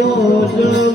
Lord.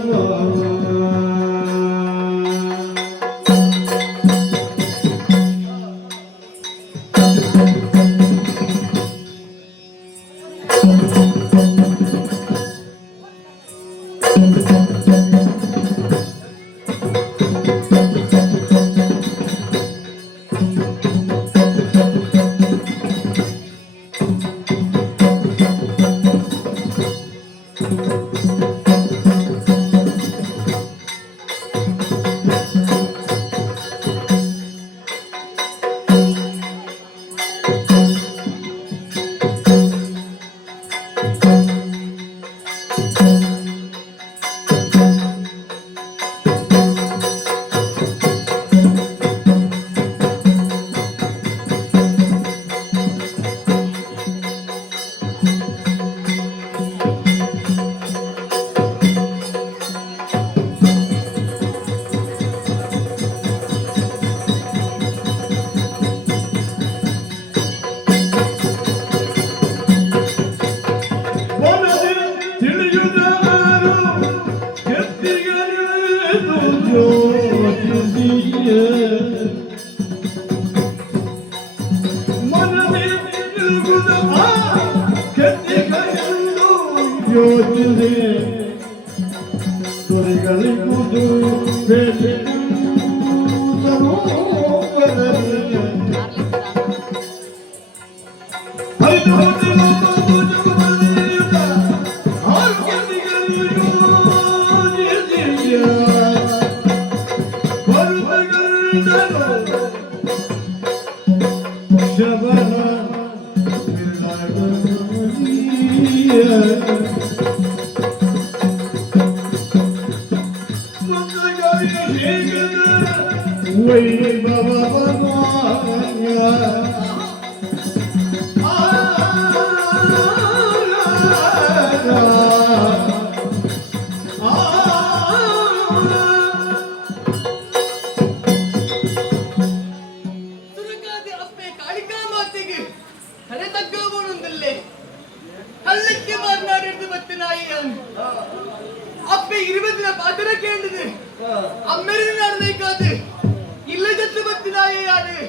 ಕಲಿಯಲಾರೆ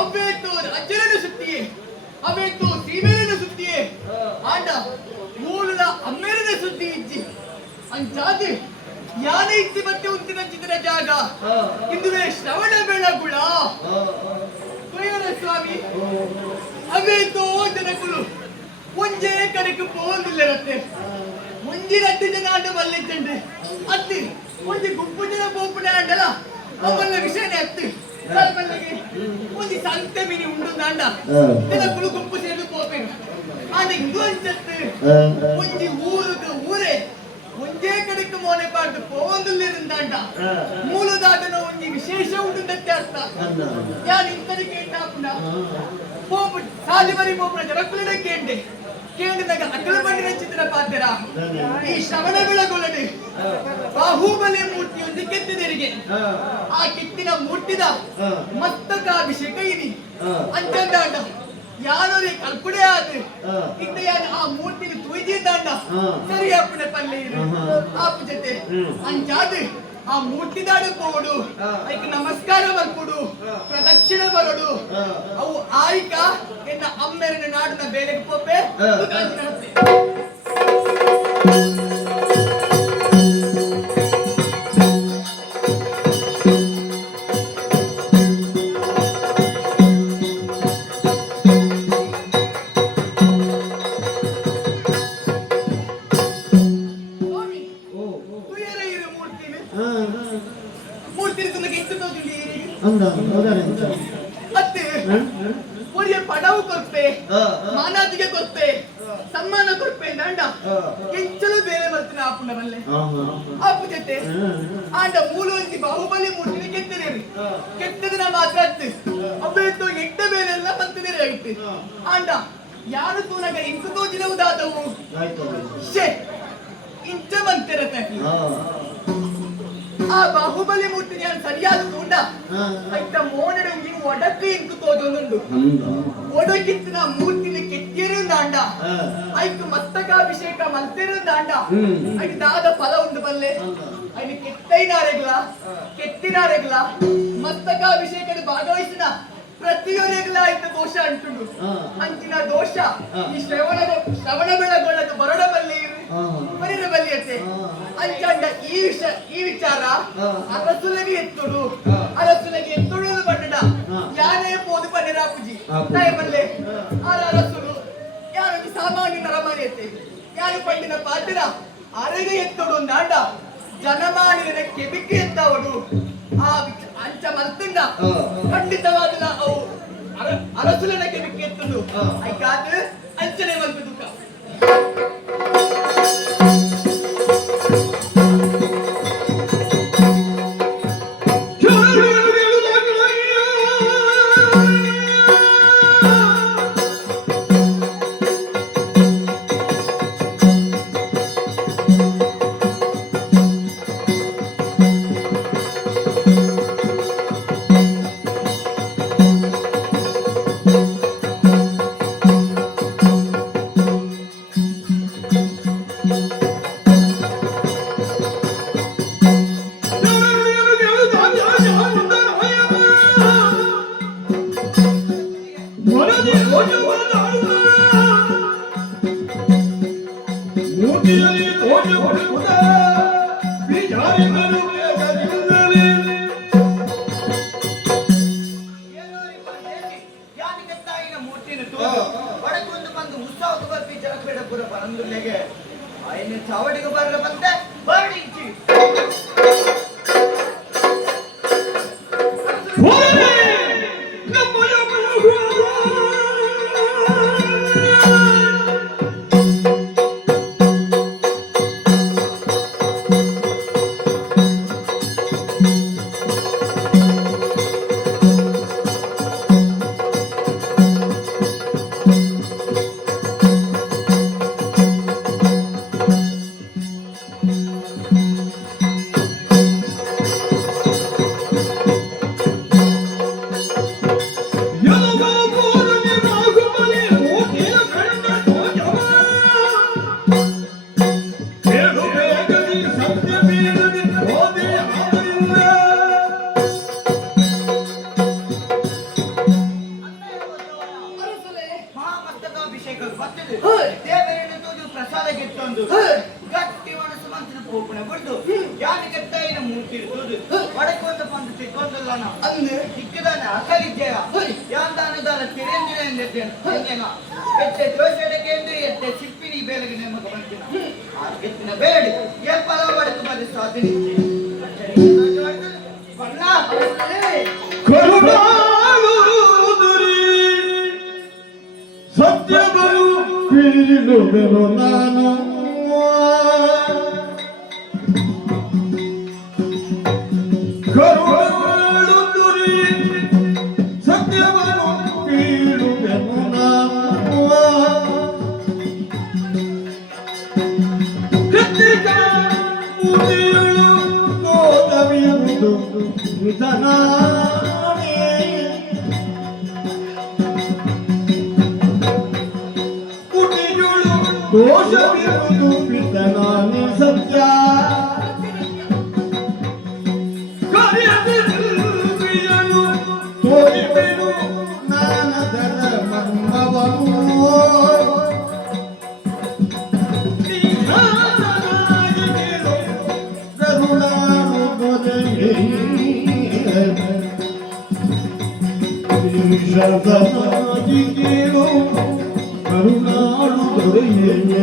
ಅವೇತು ಅಜ್ಜರನ್ನು ಸುತ್ತಿಯೇ. ಅವೇತು ಸೀಮೆಯನ್ನು ಸುತ್ತಿಯೇ. And ಮೂಲದ ಅಮ್ಮೇರಿನ ಸುದ್ದಿ ಇಜ್ಜಿ. ಅಂಜಾದಿ ಯಾನೆ ಇತ್ತಿ ಮತ್ತೆ ಉಂತಿನ ಚಿತ್ರ ಜಾಗ. ಇಂದುವೆ ಶ್ರವಣ ಬೆಳಗುಳ. ಪ್ರಯೋಗ ಸ್ವಾಮಿ ಅವೇತು ಜನಗಳು ಮುಂಜೆ ಕಡೆಗೆ ಪೋಲಿಲ್ಲರತ್ತೆ ಮುಂಜಿನ ಹತ್ತು ಜನ ಆಟ ಬರ್ಲಿಕ್ಕೆ ಅತ್ತಿ ಮುಂಜಿ ಗುಂಪು ಜನ ಪೋಪಡೆ ಅವಲ್ಲ ವಿಷಯನೇ ಅತ್ತಿ ಮಲ್ಲಿಗೆ ಒಂಜಿ ಸಂತೆ ಮಿನಿ ಉಂಡು ದಾಂಡ ಜನಗಳು ಗುಂಪು ಸೇರಿ ಪೋಪೇನು ಆಂಡ ಇಂದು ಅಂಚತ್ತು ಒಂಜಿ ಊರುಗ ಊರೇ ಒಂದೇ ಕಡೆಗೆ ಮೋನೆ ಪಾಡು ಪೋವಂದುಲ್ಲಿರುಂದಾಂಡ ಮೂಲದಾದನ ಒಂಜಿ ವಿಶೇಷ ಉಂಡುಂದತ್ತೆ ಅರ್ಥ ಯಾನ್ ಇಂತರಿ ಕೇಟಾಪುನ ಪೋಪು ಸಾಲಿ ಬರಿ ಪೋಪುನ ಜನಕ್ಕುಲಡೆ ಕೇಂಡೆ ಕೇಂದ್ರದಾಗ ಅಕಲ ಬಂಡಿನ ಚಿತ್ರ ಈ ಶ್ರವಣ ಬೆಳಗೊಳ್ಳದೆ ಬಾಹುಬಲಿ ಮೂರ್ತಿಯೊಂದು ಕೆತ್ತಿದರಿಗೆ. ಆ ಕೆತ್ತಿನ ಮೂರ್ತಿದ ಮಸ್ತಕಾಭಿಷೇಕ ಇದೆ ಅಂಚಂದಾಂಡ ಯಾರು ಕಲ್ಪಡೆ ಆದ್ರೆ ಇಂದ ಯಾನ್ ಆ ಮೂರ್ತಿನ ತುಯ್ದಿದ್ದಾಂಡ ಸರಿ ಅಪ್ಪಣೆ ಪಲ್ಲೆ ಆಪ ಜೊತೆ. ಅಂಚಾದ್ರೆ ಆ ಮೂರ್ತಿ ದಾಡ ಪೋಡು ಅದಕ್ಕೆ ನಮಸ್ಕಾರ ಬರ್ಕೊಡು. ಪ್ರದಕ್ಷಿಣೆ ಬರೋಡು. ಅವು ಆಯ್ಕ? ಎನ್ನ ಅಮ್ಮೆರಡು ನಾಡಿನ ಬೇಲೆಗೆ ಪೋಪೆ ಅತ್ತೆ ಒರಿಯ ಪಡವು ಕೊರ್ಪೆ ಮಾನಾದಿಗೆ ಕೊರ್ಪೆ ಸಮ್ಮಾನ ಕೊರ್ಪೆ ಅಂಡ ಎಂಚಲು ಬೇರೆ ಬರ್ತೀನಿ ಆಪುಂಡ ಬಲ್ಲೆ ಆಪು ಜೊತೆ ಆಂಡ ಮೂಲವಂತಿ ಬಾಹುಬಲಿ ಮೂರ್ತಿನ ಕೆತ್ತಿರೇರಿ ಕೆತ್ತದಿನ ಮಾತ್ರ ಅತ್ತು. ಅಬ್ಬೇತು ಎಟ್ಟ ಬೇರೆ ಎಲ್ಲ ಬಂತಿದ್ದೀರಿ ಆಗಿತ್ತು ಆಂಡ ಯಾರು ತೂನಗ ಇಂಕು ತೋಜಿನ ಉದಾದವು ಶೇ ಇಂಚ ಬಂತಿರತ್ತೆ ആ ബാഹുബലി മുട്ടിനെ ಸರಿಯಾದದುಂಡ ಐತ ಮೋನಡೊಂಗಿ ಒಡಕ್ಕೆ ಇಂಕು ತೋದೊಂದುಂಡು ಒಡಕಿತ್ತಿನ ಮೂರ್ತಿನ ಕೆಟ್ಟಿರುಂದಾಂಡ ಐತು ಮಸ್ತಕಾಭಿಷೇಕ ಮಲ್ತಿರುಂದಾಂಡ ಐದು ದಾದ ಫಲ ಉಂಡು ಬಲ್ಲೆ ಐದು ಕೆಟ್ಟೈನಾರೆಗ್ಲ ಕೆತ್ತಿನಾರೆಗ್ಲ ಮಸ್ತಕಾಭಿಷೇಕದ ಭಾಗವಹಿಸಿನ ಪ್ರತಿಯೊರೆಗ್ಲ ಐತ ದೋಷ ಅಂಟುಂಡು. ಅಂಚಿನ ದೋಷ ಈ ಶ್ರವಣ ಶ್ರವಣ ವಿಷ ಈ ವಿಚಾರ ಹಾ. ಅರಸುಲಗೆ ಎತ್ತುಡು ಹಾ. ಅರಸುಲಗೆ ಎತ್ತುಡು ಪಟ್ಟಡ ಹಾ. ಯಾನೇ ಪೋದು ಪನ್ನಿರಾಪುಜಿ ಆಪುಜಿ. ನಾಯ ಬಲ್ಲೆ ಹಾ. ಆರ ಅರಸುಲು ಯಾರೊಂದು ಸಾಮಾನ್ಯ ನರಮಾರಿ ಅತ್ತೆ ಯಾರು ಪಂಡಿನ ಪಾತ್ರ ಅರಗ ಎತ್ತೋಡು ಆಂಡ ಜನಮಾನಿನ ಕೆಬಿಕ್ಕೆ ಎತ್ತವಡು ಆ ವಿಚ- ಅಂಚ ಮಲ್ತುಂಡ ಹಾ. ಖಂಡಿತವಾದ ಅವು ಅರ- ಅರಸುಲನ ಕೆಬಿಕ್ಕೆ ಎತ್ತುಡು ಹಾ. ಐಕಾದ ಅಂಚನೆ ಬಂತು ದುಃಖ ಬಂದು ಸಿಕ್ಕೊಂದಲ್ಲ ನಾವು ಅಂದು ಸಿಕ್ಕಿದಾನೆ ಅಕಲಿದ್ದೇಯ ಹೇ. ಯಾಂದಾನುದಾನ ತಿರೇಂದಿರ ಎಂದೇನ ಎತ್ತೆ ದೋಷಡೆಗೆ ಎಂದು ಎತ್ತೆ ಸಿಪ್ಪಿನಿ ಬೇಲಗೆ ನಮಗೆ ಬಂದಿನ ಎತ್ತಿನ ಬೇಡಿ ಎಪ್ಪಲ ಒಡಕು ಬಂದು ಸಾಧನೆ ಬಣ್ಣ ಕರುಣಾಳುದುರಿ ಸತ್ಯಗಳು ಬೀಳುವೆನು ನಾನು. ಕರುಣಾಳುದುರಿ ದೋಷವಿರುವುದು ಸರ್ವನಾದಿದೇವೋ ಕರುಣಾಳು ದೊರೆಯಯ್ಯ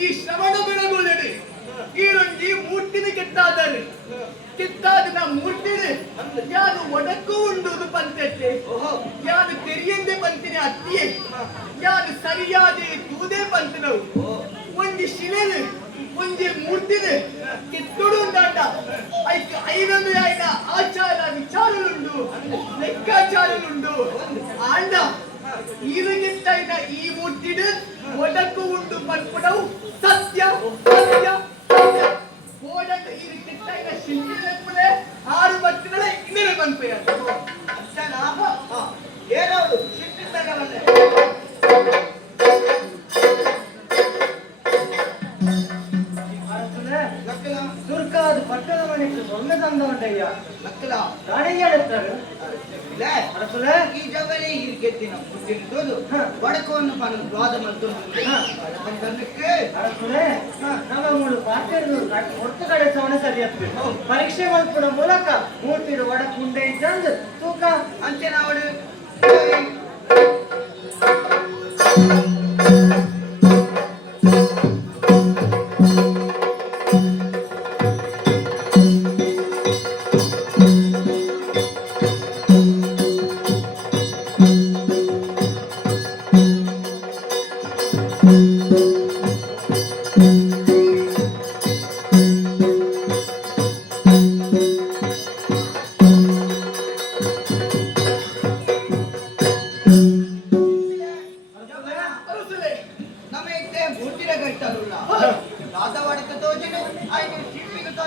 ಈ ಶ್ರವಣ ಬೆಳಗುಳಡೆ ಈ ರಂಜಿ ಮೂರ್ತಿನ ಕೆತ್ತಾದರೆ ಕೆತ್ತಾದ ಮೂರ್ತಿನೇ ಯಾರು ಒಡಕು ಉಂಡುದು ಪಂತಟ್ಟೆ ಯಾರು ತೆರಿಯಂದೆ ಪಂತಿನ ಅತ್ತಿಯೇ? ಯಾರು ಸರಿಯಾದ ತೂದೆ ಪಂತನವು? ಒಂಜಿ ಶಿಲೆನೆ, ಒಂಜಿ ಮೂರ್ತಿನೆ, ಕೆತ್ತುಡು ಉಂಟಾಟ ಐಕ್ ಐದೊಂದು ಆಯ್ನ ಆಚಾರ ವಿಚಾರಲುಂಡು ಲೆಕ್ಕಾಚಾರಲುಂಡು ಆಂಡ ಈರುಗಿತ್ತಾಯ್ನ ಈ ಮೂರ್ತಿಡು ಒಡಕು ಉಂಡು ಪಂಪುಡವು ಸತ್ಯ ಸತ್ಯ ಸತ್ಯ. ಓಡಕು ಈರುಗಿಟ್ಟೈನ ಶಿಲ್ಪಿ ಲೆಕ್ಕುಲೆ ಆರು ಭಕ್ತಿಗಳೇ ಇನ್ನೇನು ಪನ್ಪೆಯರು ಅಷ್ಟನಾ ಹಾ. ಏನದು ಶಿಲ್ಪಿಸ್ತಾನೆ ಬಂದೆ ಲಕ್ಕಲ ಗಾಡಿಗೆ ಹೇಳ್ತಾರೆ? ಇಲ್ಲೇ. ಅರಸುಲೆ ಈ ಜಗಲೇ ದ್ವಾದ ಬಂದಕ್ಕೆ ನಮ್ಮ ಮೂರು ಒಟ್ಟು ಕಡೆ ಸವಣ ಪರೀಕ್ಷೆ ಮಾಡ್ಕೊಡೋ ಮೂಲಕ ಮೂರ್ತಿ ಒಡಕುಂಡೆ ಇದ್ದಂದು ತೂಕ. ಅಂಚೆ ನಾವಡು.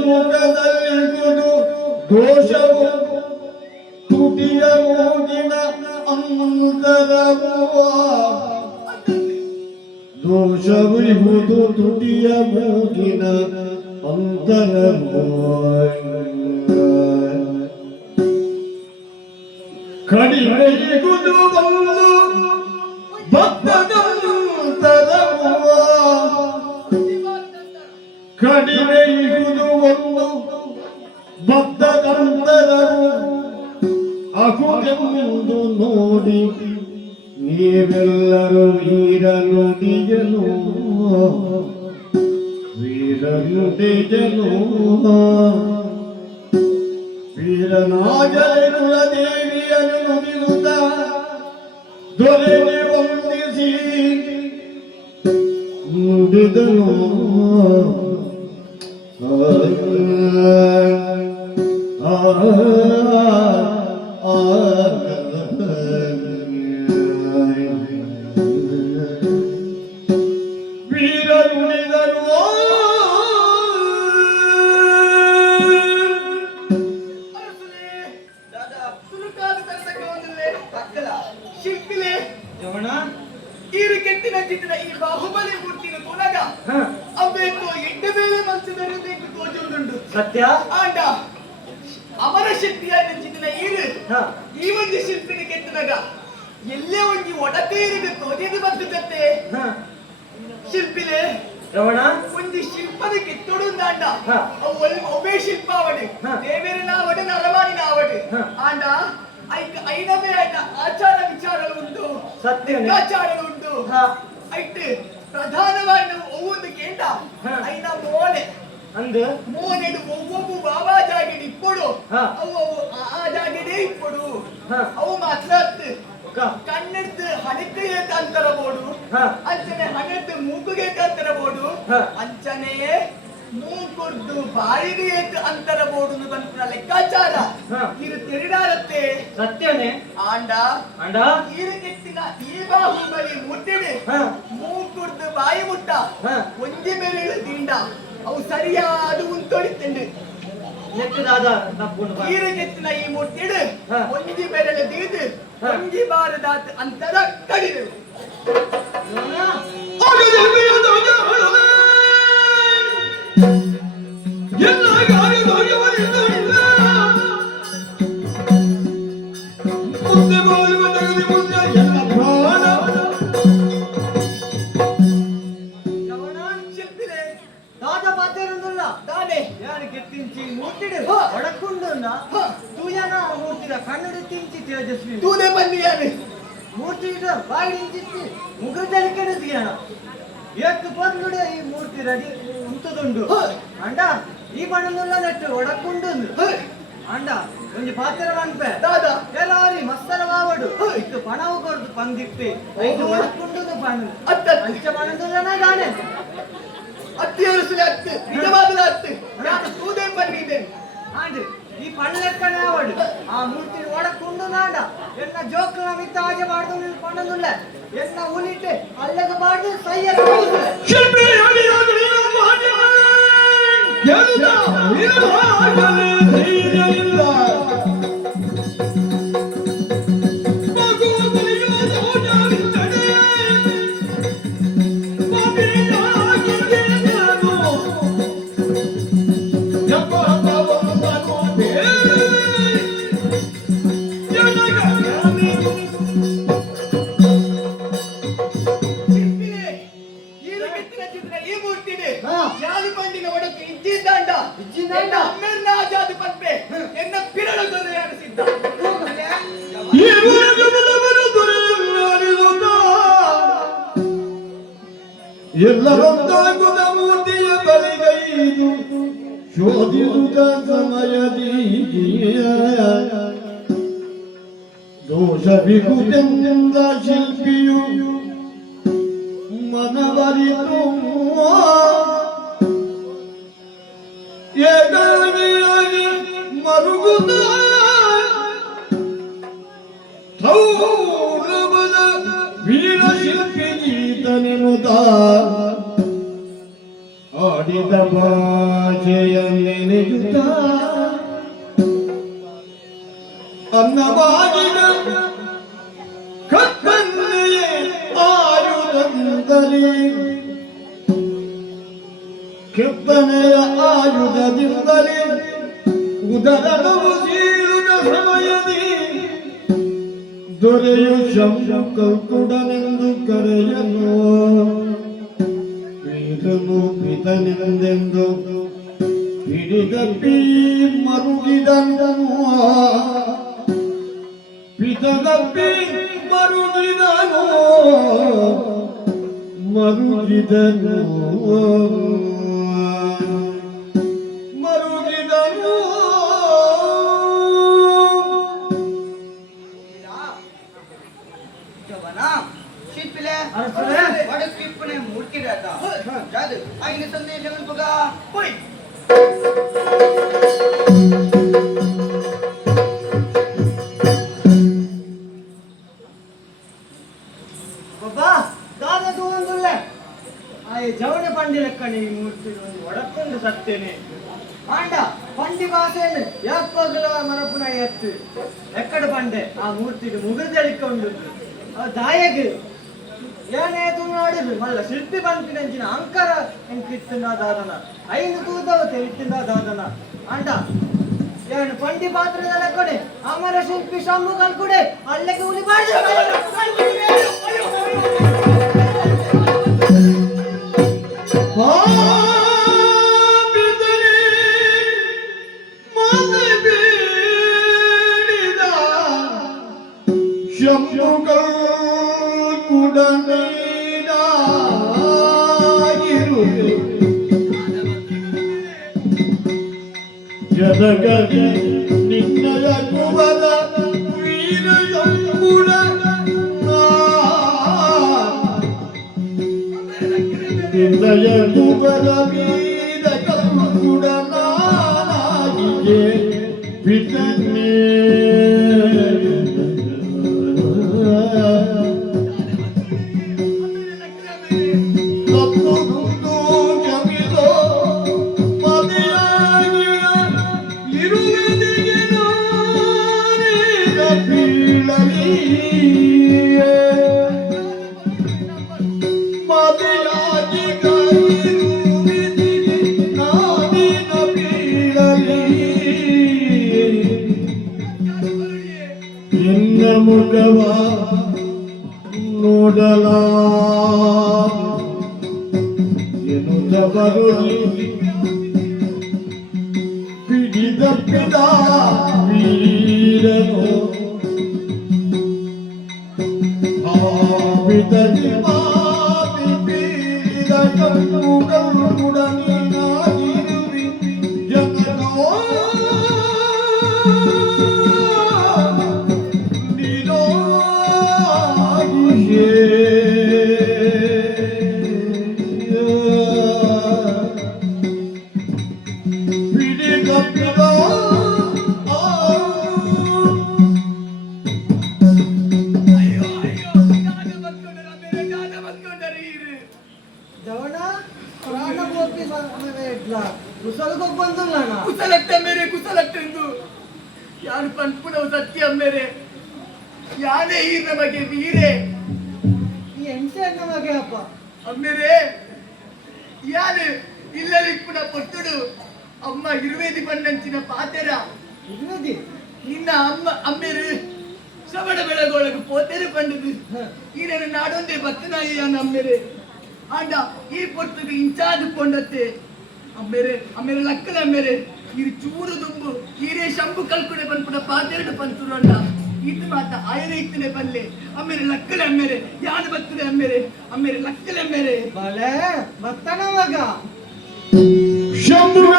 ಮೂರ್ತಿಯ ಮುಖದಲ್ಲಿ ಗುರು ದೋಷವು ತುಟಿಯ ಮೂಗಿನ ಅಂತರವ ದೋಷವಿಹುದು ತುಟಿಯ ಮೂಗಿನ ಅಂತರವ ಕಡಿಮೆಗುದು ಬಂದು ಭಕ್ತದಂತರವ ಕಡಿಮೆಯುವುದು ಒಂದು ಅಹುದೆಂದು ನೋಡಿ ನೀವೆಲ್ಲರೂ ವೀರ ನುಡಿಯನು ವೀರ ನುಡಿಯನು ವೀರನಾಗಲಿ ಕುಲದೇವಿಯನ್ನು ನುಡಿಯುತ್ತ ದೊರೆಗೆ ವಂದಿಸಿ ನುಡಿದನು ಆ, ಸತ್ಯ? ಆಂಡ ಅವರ ಶಕ್ತಿಯ ನೆಂಚಿನ ಈರು ಹ ಈ ಒಂದು ಶಿಲ್ಪಿನ ಕೆತ್ತಿದಾಗ ಎಲ್ಲೇ ಒಂಜಿ ಒಡತೆ ಇರಬೇಕು? ಅದೇನು ಹ. ಶಿಲ್ಪಿಲೆ ರವಣ ಒಂದು ಶಿಲ್ಪದ ಕೆತ್ತೋಡು ಆಂಡ ಒಬ್ಬೇ ಶಿಲ್ಪ ಅವಡೆ ದೇವೇರಿನ ಅವಡು ನರವಾಣಿನ ಅವಡೆ. ಆಂಡ ಐಕ ಐನವೇ ಆಯ್ತ ಆಚಾರ ವಿಚಾರಗಳು ಉಂಟು. ಸತ್ಯ. ಆಚಾರ ಉಂಟು. ಹ. ಐಟ್ ಪ್ರಧಾನವಾಗಿ ನಾವು ಒವ್ವೊಂದು ಕೇಂದ್ರ. ಐನ ಮೋನೆ ಅಂದು? ಮೂವನೇದು ಒಬ್ಬೊಬ್ಬ ಬಾಬಾ ಜಾಗೆಡ್ ಇಪ್ಪಡು. ಅವು ಅವು ಆ- ಜಾಗೆಡೆ ಇಪ್ಪಡು. ಅವು ಮಾತ್ರ ಕ ಕಣ್ಣೆಡ್ದು ಹಣಕ್ಕೆ ಅಂತರ ಬೋಡು. ಅಂಚನೆ ಹಣೆಡ್ದು ಮೂಗುಗೆ ಅಂತರ ಬೋಡು. ಅಂಚನೆ ಮೂಗುರ್ದು ಬಾಯಿಗೆ ಅಂತರ ಬೋಡು ಬಂತ ಲೆಕ್ಕಾಚಾರ. ಇದು ತಿರುಡಾರತ್ತೆ. ಸತ್ಯನೆ. ಆಂಡ. ಅಂಡ ಈರುಗೆತ್ತಿನ ಈ ಬಾಹುಬಲಿ ಮುಟ್ಟಿಡಿ ಮೂಗುರ್ದು ಬಾಯಿ ಮುಟ್ಟ. ಒಂಜಿ ಬೆರಳು ದಿಂಡ. ಅವು ಸರಿಯಾದ ಉಂತೊಳಿತಂಡು ನೆಟ್ಟದಾದ ತಪ್ಪುಂಡು ಬಾ. ಈರಗೆತ್ತಿನ ಈ ಮೂರ್ತಿಡು. ಒಂಜಿ ಬೆರಳೆ ತೀದು. ಒಂಜಿ ಬಾರದಾತ ಅಂತರ ಕಡಿದು ನೋಡ? ಕಣ್ಣಡು ತಿಂಚಿ ತೇಜಸ್ವಿ ತೂನೆ ಬನ್ನಿಯಾನು ಮೂರ್ತಿ ಬಾಯಿಂಚಿತ್ತಿ ಮುಗುದಲ್ಲಿ ಕೆಡದಿಯಾನ ಎತ್ತು ಬಂದುಡೆ ಈ ಮೂರ್ತಿ ರೆಡಿ ಉಂಟದುಂಡು. ಅಂಡ ಈ ಬಣ್ಣನುಲ್ಲ ನೆಟ್ಟು ಒಡಕುಂಡುಂದು ಅಂಡ ಒಂಜಿ ಪಾತ್ರ ಮನ್ಪೆ ದಾದ. ಎಲ್ಲಾರಿ ಮಸ್ತರ ಬಾವಡು ಹಾ. ಇತ್ತು ಪಣವು ಕೊರ್ದು ಪಂದಿಪ್ಪೆ. ಐದು ಒಡಕುಂಡುದು ಪಣ್ಣು ಅತ್ತ. ಅಂಚ ಬಣ್ಣದುಲ್ಲನೇ ಗಾನೆ ಅತ್ಯವರಸಲೆ ಅತ್ತೆ. ನಿಜವಾದ ಅತ್ತು. ನಾನು ತೂದೆ ಬಂದಿದ್ದೇನೆ ಆಂಡ್ ಈ ಪಣ್ಣೆಕ್ಕನೆ ಆವಡು ಆ ಮೂರ್ತಿ ಒಡಕುಂಡು ನಾಡ ಎನ್ನ ಜೋಕ್ಲ ಮಿತ್ತ ಹಾಗೆ ಮಾಡ್ದು ನೀನು ಪಣ್ಣನುಲ್ಲ ಎನ್ನ ಉಲಿಟ್ಟೆ ಅಲ್ಲಗ ಮಾಡ್ದು ಸೈಯರ ಶಿಲ್ಪಿಲೆ Yıllarımda gudamı diye beli geydim Şu adi dukan zamaya diye Doğuşa bir da şil ಆಯುಧದಿಂದಲೇ ಕೆತ್ತನೆಯ ಆಯುಧದಿಂದಲೇ ಉದರವು ಸೀಳುದ ಸಮಯದಿ ದೊರೆಯು ಶಂಕುಡನೆಂದು ಕರೆಯನು. ವೇದನು ಪಿತನೆಂದೆಂದು ಹಿಡಿದಪ್ಪಿ ಮರುಗಿದನು. ಪಿತದಪ್ಪಿ ಮರುಗಿದನು. ಮರುಗಿದನು ಮರುಗಿದನು ಶಿಲ್ಪಿಲೆ ಅರಸರೇ. ಒಡಕಿಪ್ಪನೆ ಮೂರ್ತಿಡಾತ ಜಾದು ಆಗಿನ ಸಂದೇಶವನ್ನು ಪಗ ಹೋಯ್ ಎಕ್ಕಡ ಪಂಡೆ ಆ ಮೂರ್ತಿ ಮುಗಿದೆಳಿಕೊಂಡು ದಾಯಗೆ ಏನೇ ತುನಾಡಿದ್ರು ಮಲ್ಲ ಶಿಲ್ಪಿ ಬಂತಿನಂಚಿನ ಅಂಕರ ಎಂಕಿತ್ತಿನ ದಾದನ ಐದು ತೂತವ ತೆಲಿತ್ತಿನ ದಾದನ ಅಂಡ ಏನು ಪಂಡಿ ಪಾತ್ರದ ಲೆಕ್ಕಡೆ ಅಮರ ಶಿಲ್ಪಿ ಶಂಭು ಕಲ್ಕುಡೆ ಅಲ್ಲಿಗೆ ಉಳಿ ಪಾಪಿತನೇ ಕುಡನೀನಾಗಿರುವೆ ಜಗಗಲಿ ನಿನ್ನಯ ಕುವರ ವೀರಯ ಕೂಡ ನಿನ್ನಯ ಕುವರ ವೀರ முகவா நோடலா எனுதவருள் ಬಂದಿಲ್ಲ ನಾ. ಕುಸಲಟ್ಟೆ ಮೇರೆ ಕುಸಲಕ್ಕೆಂದು ಯಾರು ಪಂಪುಣವು ಸತ್ಯ ಮೇರೆ ಯಾನೇ ಈ ನಮಗೆ ವೀರೆ. ಈ ನಮಗೆ ಅಣ್ಣ ಮಗೆ ಅಪ್ಪ? ಅಮ್ಮೇರೆ ಯಾರು ಇಲ್ಲಲಿಪ್ಪುನ ಪೊಟ್ಟುಡು ಅಮ್ಮ ಇರುವೇದಿ ಬಣ್ಣಂಚಿನ ಪಾತೆರ. ಇರುವೇದಿ ನಿನ್ನ ಅಮ್ಮ ಅಮ್ಮೇರು ಸವಡ ಬೆಳಗೊಳಗು ಪೋತೆರು ಪಂಡದು ಈ ನಾಡೊಂದೇ ಬತ್ತನಾಯಿ ಅಮ್ಮೇರೆ. ಆಂಡ ಈ ಪೊರ್ತುಗೆ ಇಂಚಾರ್ಜ್ ಕೊಂಡತ್ತೆ. ಅಮ್ಮೇರೆ ಅಮ್ಮೇರೆ ಲಕ್ಕಲ ಅಮ್ಮೇರೆ ಇರು ಚೂರು ದುಂಬು ಈರೇ ಶಂಭು ಕಲ್ಕುಡೆ ಪನ್ಪುಡ ಪಾತೆರಡು ಅಂಡ ಇದು ಮಾತ ಆಯರ ಇತ್ತನೆ ಬಲ್ಲೆ. ಅಮ್ಮೇರೆ ಲಕ್ಕಲೆ ಅಮ್ಮೇರೆ ಯಾರು ಬರ್ತದೆ ಅಮ್ಮೇರೆ ಅಮ್ಮೇರೆ ಲಕ್ಕಲೆ ಅಮ್ಮೇರೆ ಬಲೆ ಮತ್ತನ ಮಗ. ಶಂಭುಗಳ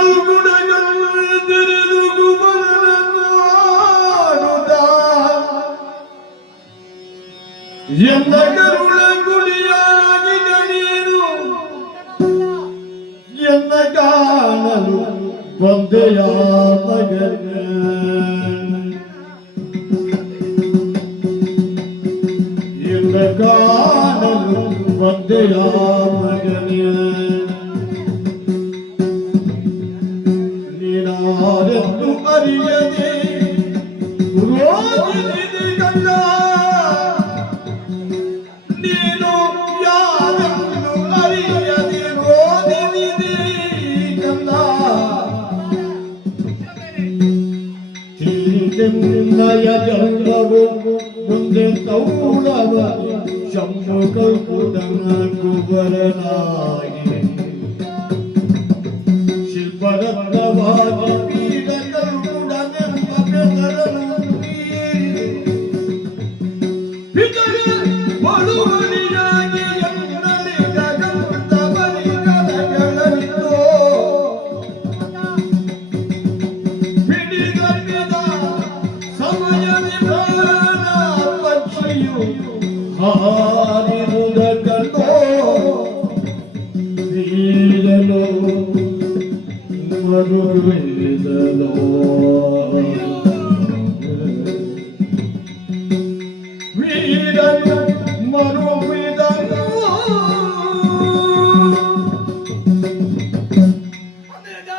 ನಿನ್ನಯ ಜನ್ಮವು ಮುಂದೆ ತೌಳವ ಶಂಭು ಕಲ್ಪುದನ উপর নয়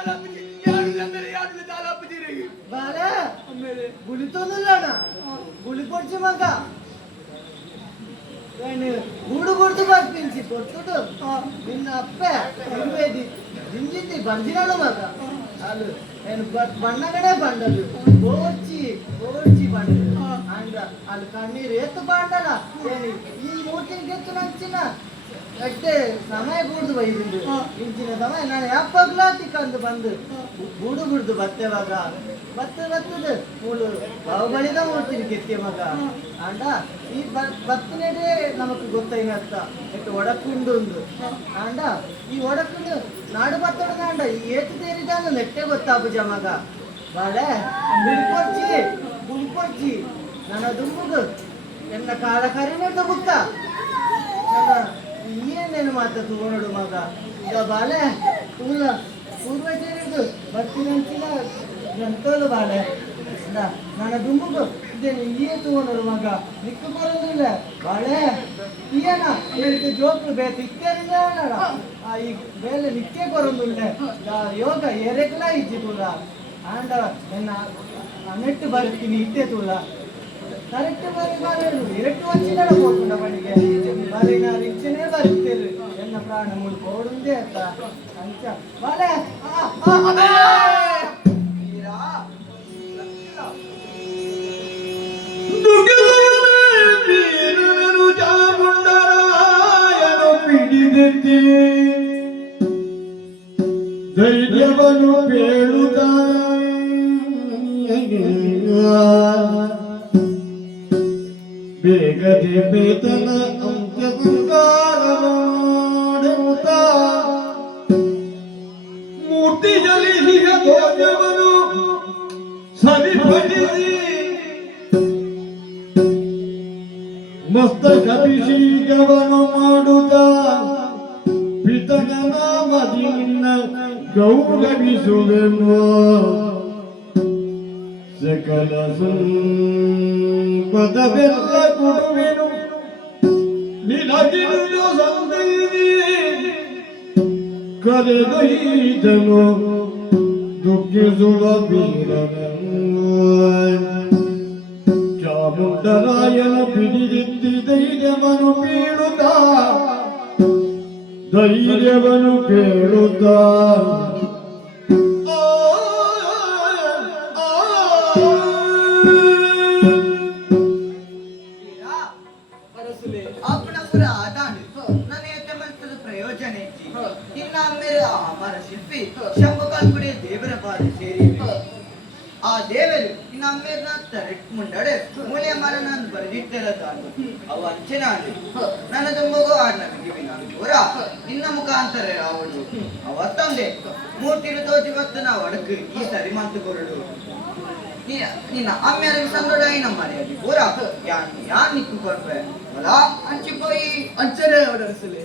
ಅಮ್ಮೇರೆ ದಾಲಾಪುಜಿ ಯಾರು ಅಮ್ಮೇರೆ ಯಾರು ದಾಲಾಪುಜಿ ಬಾಲೆ ಅಮ್ಮೇರೆ ಗುಳಿತೊಂದಿಲ್ಲ ಗುಳಿ ಕೊಡ್ಸಿ ಮಗ ಏನು ಗೂಡು ಗುಡ್ದು ಬರ್ತೀನಿ ಕೊಟ್ಟು ನಿನ್ನ ಅಪ್ಪೆ ಇರುವೇದಿ ದಿಂಜಿದ್ದಿ ಬಂದಿರಲ್ಲ ಮಗ ಅದು ಏನು ಬಣ್ಣಗಡೆ ಬಂದದು ಗೋಚಿ ಗೋಚಿ ಬಂದದು ಅಂದ ಎಟ್ಟೆ ಸಮಯ ಗೂಡ್ದು ಬೈದಿಂದು ಇಂಚಿನ ಸಮಯ ನಾನು ಯಾಪಗ್ಲಾತಿ ಕಂದು ಬಂದು ಗೂಡು ಗುಡ್ದು ಬತ್ತೆವಾಗ ಬತ್ತೆ ಬತ್ತದ. ಮೂಳು ಬಾಹುಬಲಿದ ಮೂರ್ತಿನ ಕೆತ್ತೆ ಮಗ. ಆಂಡ ಈ ಬತ್ತನೇದೇ ನಮಕ್ ಅರ್ಥ. ಎಟ್ಟು ಒಡಕುಂಡು ಒಂದು ಆಂಡ ಈ ಒಡಕುಂಡು ನಾಡು ಬತ್ತಡ ಅಂಡ ಈ ಏತು ತೇರಿದಾನ ನೆಟ್ಟೆ ಗೊತ್ತಾಪುಜ ಮಗ. ಬಾಳೆ ಗುಳ್ಕೊಡ್ಚಿ ಗುಳ್ಕೊಡ್ಚಿ ನನ್ನ ದುಂಬುಗು ಎನ್ನ ಕಾಲ ಕರಿನೆಡ್ದ ಬುಕ್ಕ ಏನೇನು ಮಾತ ತಗೊಂಡು ಮಗ? ಈಗ ಬಾಲೆ, ಪೂರ್ವ ಪೂರ್ವಜರಿದ್ದು ಬರ್ತೀನಂತಿನ ಬಾಲೆ. ಬಾಳೆ ನನ್ನ ದುಂಬುಗು ಇದೇನು ಏನು ತಗೊಂಡು ಮಗ. ನಿಕ್ಕು ಬರೋದಿಲ್ಲ. ಬಾಳೆ ಏನ ಜೋಕು ಬೇಕು ಇತ್ತೇನಿಲ್ಲ ಆ, ಈ ಬೇಲೆ ನಿಕ್ಕೆ ಬರೋದಿಲ್ಲ. ಯೋಗ ಎರೆಕ್ಲ ಇದ್ದಿ ತೂಲ ಆಂಡ, ಎನ್ನ ನೆಟ್ಟು ಬರ್ತೀನಿ ಇತ್ತೆ ತುಲ కరెక్ట్ మరి మరి డైరెక్ట్ వచ్చి కూడా పోకుండా పడిగే మరి నా రిచ్చినే బతుకుతారు ఎన్న ప్రాణములు పోవడుంది అట్ట అంచా వాళ్ళే ధైర్యవను ಬೇಗದೆ ಬೇತನ ಅಂತ್ಯ ಮಾಡುತ್ತ ಮೂರ್ತಿ ಜಲಿಸಿದ ಧ್ವಜವನ್ನು ಸರಿಪಡಿಸಿ ಮಸ್ತಕಭಿಷೇಕವನ್ನು ಮಾಡುತ್ತ ಪಿತನ ನಾಮದಿಂದ ಗೌರವಿಸುವೆನು. ಸಕಲ ಸಂಪದವೆಲ್ಲ مؤمن للعدل لزنديني قد بيتنا دك زرابينا ചാമുണ്ടനായന പിടിതിത്തി ധൈര്യമനു പീടുക ധൈര്യമനു കേളുക ತರೆಟ್ ಮುಂಡಡೆ ಮೂಲೆ ಮರ ನಾನು ಬರೆದಿದ್ದರ ತಾನು. ಅವ ಅಂಚನಾಡು ನನ್ನ ತುಂಬಗೋ ಆಡ್ ನಮಗೆ ನಾನು ಪೂರ ನಿನ್ನ ಮುಖಾಂತರ ಅವ ತಂದೆ. ಮೂರ್ತಿರು ತೋಚಿ ಬತ್ತನ ಅವಡ ಈ ಸರಿ ಮಾತು ಕೊರಡು. ನಿನ್ನ ಅಮ್ಮೆಯರಿಗೆ ಐ ನಮ್ಮ ಮನೆಯಲ್ಲಿ ಪೂರ ಯಾನ್ ಯಾನ್ ನಿಕ್ಕು ಕೊಡ್ಬೆ ಅಲ್ಲ ಹಂಚಿపోయి ಅಂಚನೆ ಅವರಸುಲೆ